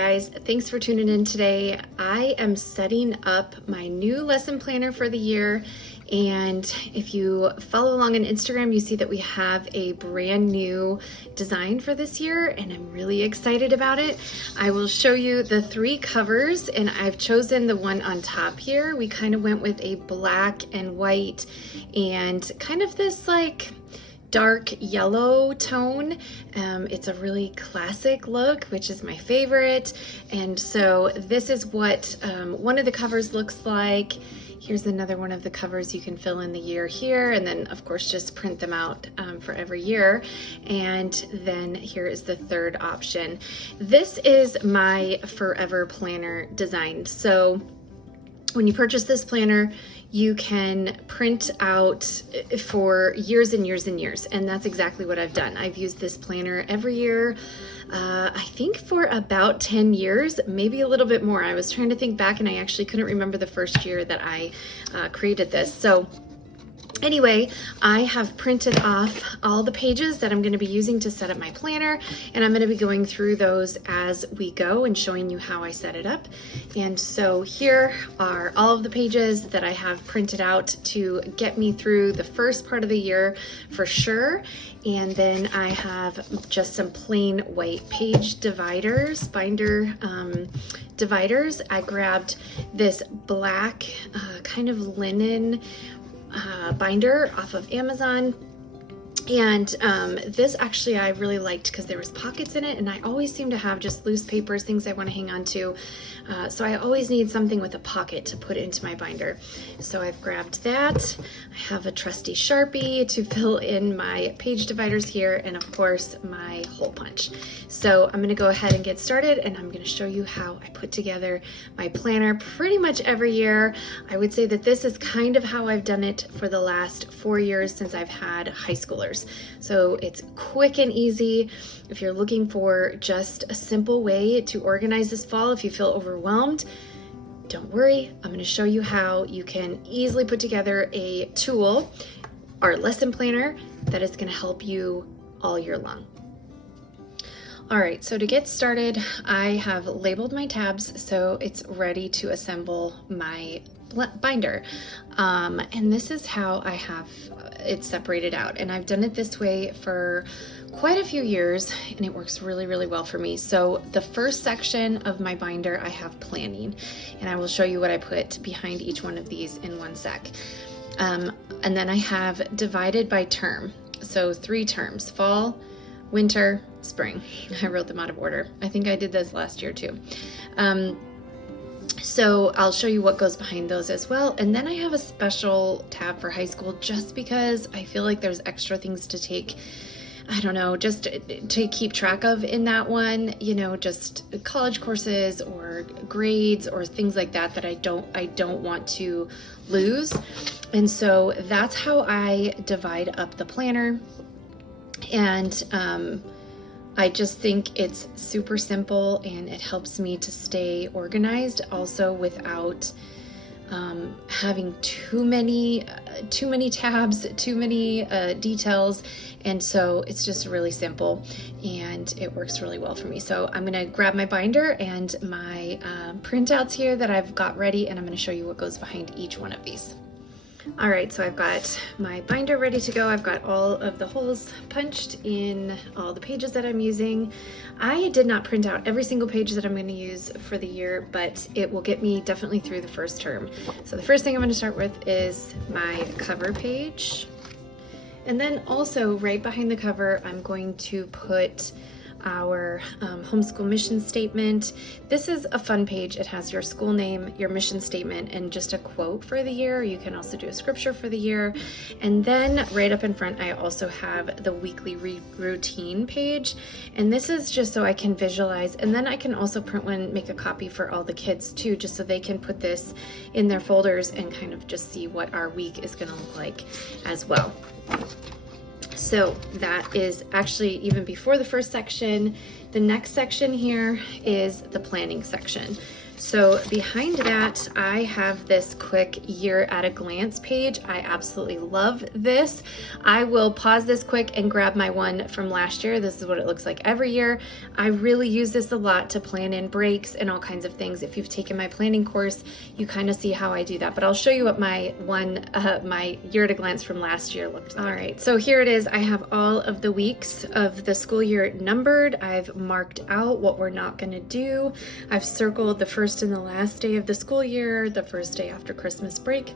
guys, thanks for tuning in today. I am setting up my new lesson planner for the year, and if you follow along on Instagram, you see that we have a brand new design for this year, and I'm really excited about it. I will show you the 3 covers, and I've chosen the one on top here. We kind of went with a black and white and kind of this like dark yellow tone. It's a really classic look, which is my favorite. And so this is what one of the covers looks like. Here's another one of the covers. You can fill in the year here, and then of course just print them out for every year. And then here is the third option. This is my forever planner design. So when you purchase this planner, you can print out for years and years and years. And that's exactly what I've done. I've used this planner every year, I think for about 10 years, maybe a little bit more. I was trying to think back and I actually couldn't remember the first year that I created this. So anyway, I have printed off all the pages that I'm going to be using to set up my planner, and I'm going to be going through those as we go and showing you how I set it up. And so here are all of the pages that I have printed out to get me through the first part of the year for sure. And then I have just some plain white page dividers, binder dividers. I grabbed this black kind of linen binder off of Amazon, and this actually I really liked because there was pockets in it, and I always seem to have just loose papers, things I want to hang on to, so I always need something with a pocket to put into my binder. So I've grabbed that. I have a trusty Sharpie to fill in my page dividers here, and of course my hole punch. So I'm going to go ahead and get started, and I'm going to show you how I put together my planner pretty much every year. I would say that this is kind of how I've done it for the last 4 years since I've had high schoolers. So it's quick and easy. If you're looking for just a simple way to organize this fall, if you feel overwhelmed, don't worry. I'm going to show you how you can easily put together a tool, our lesson planner, that is going to help you all year long. All right, so to get started, I have labeled my tabs so it's ready to assemble my binder. And this is how I have it separated out. And I've done it this way for quite a few years, and it works really, really well for me. So the first section of my binder, I have planning, and I will show you what I put behind each one of these in one sec. And then I have divided by term. So 3 terms: fall, winter, spring. I wrote them out of order. I think I did this last year too. So I'll show you what goes behind those as well. And then I have a special tab for high school just because I feel like there's extra things to take, I don't know, just to keep track of in that one, you know, just college courses or grades or things like that that I don't want to lose. And so that's how I divide up the planner. And I just think it's super simple, and it helps me to stay organized also without having too many tabs, too many details. And so it's just really simple, and it works really well for me. So I'm going to grab my binder and my printouts here that I've got ready, and I'm going to show you what goes behind each one of these. All right, so I've got my binder ready to go. I've got all of the holes punched in all the pages that I'm using. I did not print out every single page that I'm going to use for the year, but it will get me definitely through the first term. So the first thing I'm going to start with is my cover page. And then also right behind the cover, I'm going to put our homeschool mission statement. This is a fun page. It has your school name, your mission statement, and just a quote for the year. You can also do a scripture for the year. And then right up in front, I also have the weekly routine page. And this is just so I can visualize. And then I can also print one, make a copy for all the kids too, just so they can put this in their folders and kind of just see what our week is going to look like as well. So that is actually even before the first section. The next section here is the planning section. So behind that, I have this quick year at a glance page. I absolutely love this. I will pause this quick and grab my one from last year. This is what it looks like every year. I really use this a lot to plan in breaks and all kinds of things. If you've taken my planning course, you kind of see how I do that, but I'll show you what my year at a glance from last year looked like. All right, so here it is. I have all of the weeks of the school year numbered. I've marked out what we're not going to do. I've circled the first and the last day of the school year, the first day after Christmas break,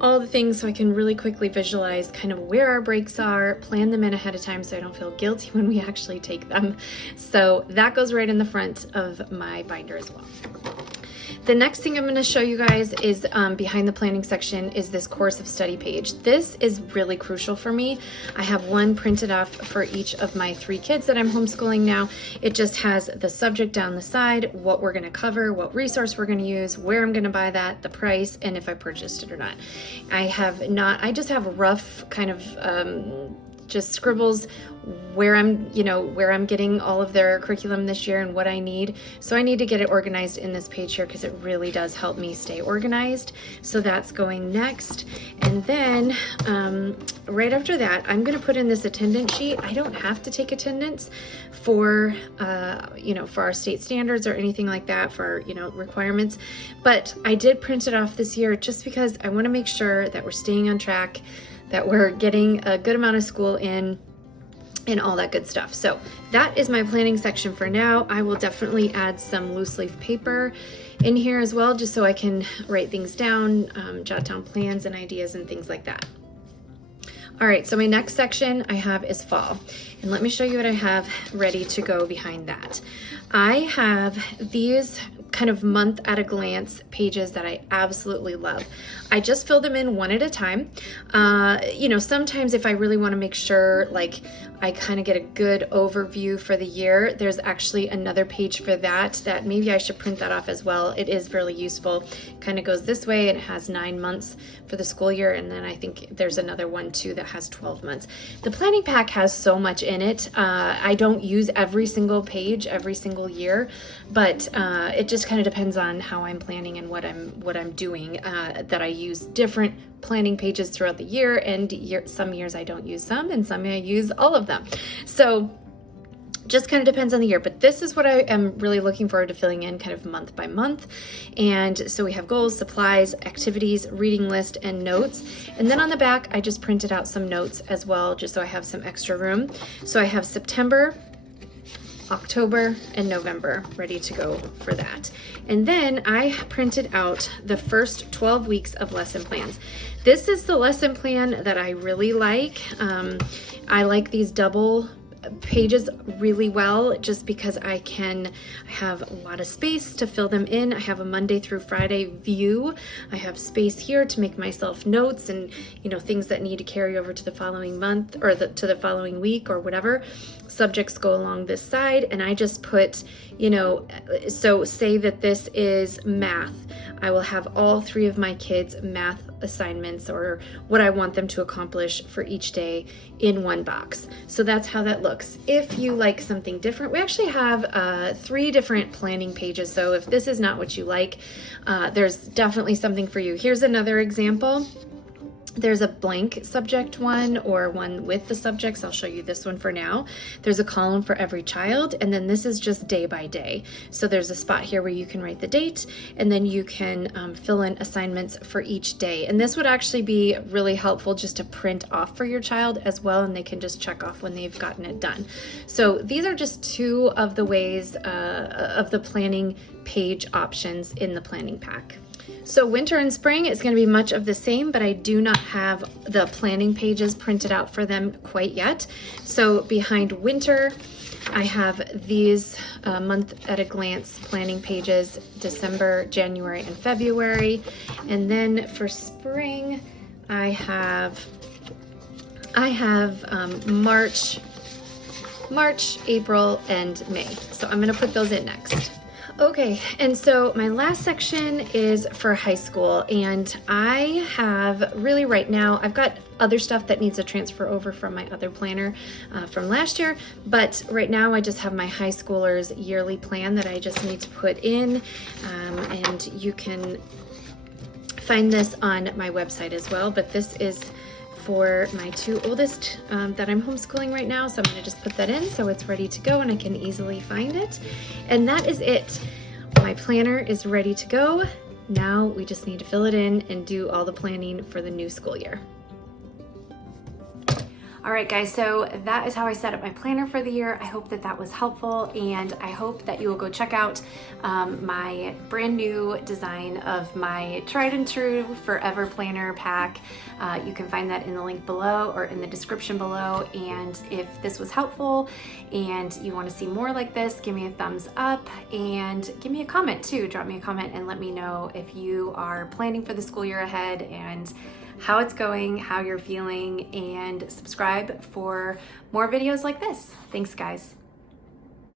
all the things so I can really quickly visualize kind of where our breaks are, plan them in ahead of time so I don't feel guilty when we actually take them. So that goes right in the front of my binder as well. The next thing I'm going to show you guys is behind the planning section is this course of study page. This is really crucial for me. I have one printed off for each of my 3 kids that I'm homeschooling now. It just has the subject down the side, what we're going to cover, what resource we're going to use, where I'm going to buy that, the price, and if I purchased it or not. I just have rough kind of just scribbles where I'm getting all of their curriculum this year and what I need. So I need to get it organized in this page here because it really does help me stay organized. So that's going next. And then right after that, I'm going to put in this attendance sheet. I don't have to take attendance for our state standards or anything like that for, requirements. But I did print it off this year just because I want to make sure that we're staying on track, that we're getting a good amount of school in, and all that good stuff. So that is my planning section for now. I will definitely add some loose leaf paper in here as well, just so I can write things down, jot down plans and ideas and things like that. All right, so my next section I have is fall. And let me show you what I have ready to go behind that. I have these kind of month at a glance pages that I absolutely love. I just fill them in one at a time. Sometimes if I really want to make sure like I kind of get a good overview for the year, there's actually another page for that maybe I should print that off as well. It is really useful. Kind of goes this way and it has 9 months for the school year, and then I think there's another one too that has 12 months. The planning pack has so much in it. I don't use every single page every single year, but it just kind of depends on how I'm planning and what I'm doing, that I use different planning pages throughout the year, and some years I don't use some and some I use all of them. So just kind of depends on the year, but this is what I am really looking forward to filling in kind of month by month. And so we have goals, supplies, activities, reading list, and notes. And then on the back, I just printed out some notes as well, just so I have some extra room. So I have September, October, and November ready to go for that. And then I printed out the first 12 weeks of lesson plans. This is the lesson plan that I really like. I like these double pages really well just because I have a lot of space to fill them in. I have a Monday through Friday view. I have space here to make myself notes and things that need to carry over to the following month or to the following week or whatever. Subjects go along this side, and I just put, so say that this is math. I will have all 3 of my kids' math assignments or what I want them to accomplish for each day in one box. So that's how that looks. If you like something different, we actually have 3 different planning pages. So if this is not what you like, there's definitely something for you. Here's another example. There's a blank subject one or one with the subjects. I'll show you this one for now. There's a column for every child, and then this is just day by day. So there's a spot here where you can write the date, and then you can fill in assignments for each day. And this would actually be really helpful just to print off for your child as well, and they can just check off when they've gotten it done. So these are just 2 of the ways of the planning page options in the planning pack. So winter and spring is going to be much of the same, but I do not have the planning pages printed out for them quite yet. So behind winter, I have these month at a glance planning pages, December, January, and February. And then for spring, I have March, April, and May. So I'm going to put those in next. Okay, and so my last section is for high school, and I have really right now, I've got other stuff that needs to transfer over from my other planner from last year. But right now I just have my high schoolers yearly plan that I just need to put in, and you can find this on my website as well. But this is for my two oldest that I'm homeschooling right now, so I'm going to just put that in so it's ready to go and I can easily find it. And that is it. My planner is ready to go. Now we just need to fill it in and do all the planning for the new school year. All right, guys, so that is how I set up my planner for the year. I hope that that was helpful, and I hope that you will go check out my brand new design of my tried and true forever planner pack. You can find that in the link below or in the description below. And if this was helpful and you want to see more like this, give me a thumbs up and give me a comment too. Drop me a comment and let me know if you are planning for the school year ahead and how it's going, how you're feeling, and subscribe for more videos like this. Thanks, guys.